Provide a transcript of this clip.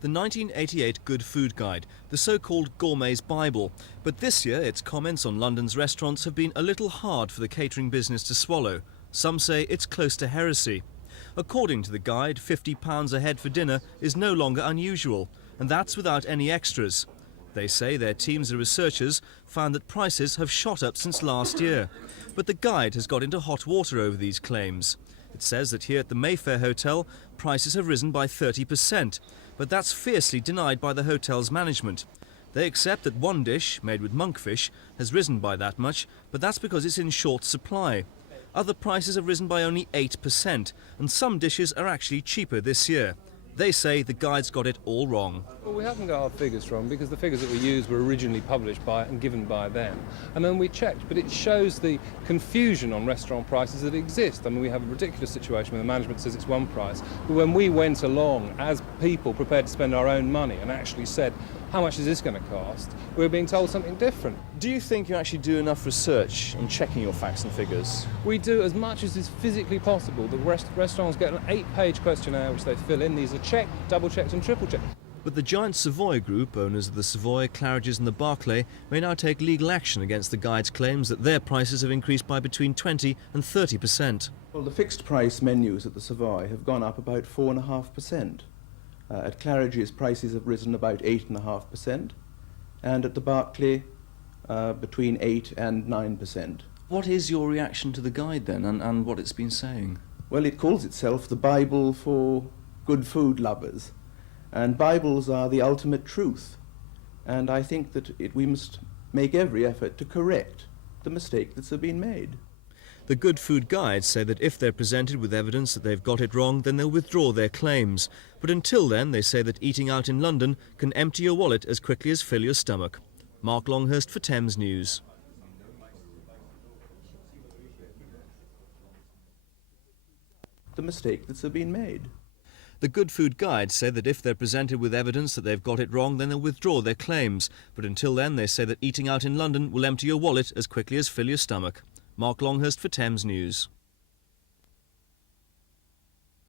the 1988 Good Food Guide, the so-called Gourmet's Bible. But this year its comments on London's restaurants have been a little hard for the catering business to swallow. Some say it's close to heresy. According to the guide, £50 a head for dinner is no longer unusual, and that's without any extras. They say their teams of researchers found that prices have shot up since last year. But the guide has got into hot water over these claims. It says that here at the Mayfair Hotel, prices have risen by 30%, but that's fiercely denied by the hotel's management. They accept that one dish, made with monkfish, has risen by that much, but that's because it's in short supply. Other prices have risen by only 8%, and some dishes are actually cheaper this year. They say the guide's got it all wrong. Well, we haven't got our figures wrong because the figures that we used were originally published by and given by them. And then we checked, but it shows the confusion on restaurant prices that exist. I mean, we have a ridiculous situation where the management says it's one price, but when we went along as people prepared to spend our own money and actually said, how much is this going to cost, we were being told something different. Do you think you actually do enough research on checking your facts and figures? We do as much as is physically possible. The restaurants get an 8-page questionnaire which they fill in. These are checked, double-checked and triple-checked. But the giant Savoy Group, owners of the Savoy, Claridge's and the Barclay, may now take legal action against the guide's claims that their prices have increased by between 20 and 30%. Well, the fixed price menus at the Savoy have gone up about 4.5%. At Claridge's, prices have risen about 8.5%, and at the Barclay, between 8 and 9%. What is your reaction to the guide then, and what it's been saying? Well, it calls itself the Bible for good food lovers, and Bibles are the ultimate truth, and I think that we must make every effort to correct the mistake that's been made. The Good Food Guides say that if they're presented with evidence that they've got it wrong, then they'll withdraw their claims. But until then, they say that eating out in London can empty your wallet as quickly as fill your stomach. Mark Longhurst for Thames News. The mistake that's been made. The Good Food Guides say that if they're presented with evidence that they've got it wrong, then they'll withdraw their claims. But until then, they say that eating out in London will empty your wallet as quickly as fill your stomach. Mark Longhurst for Thames News.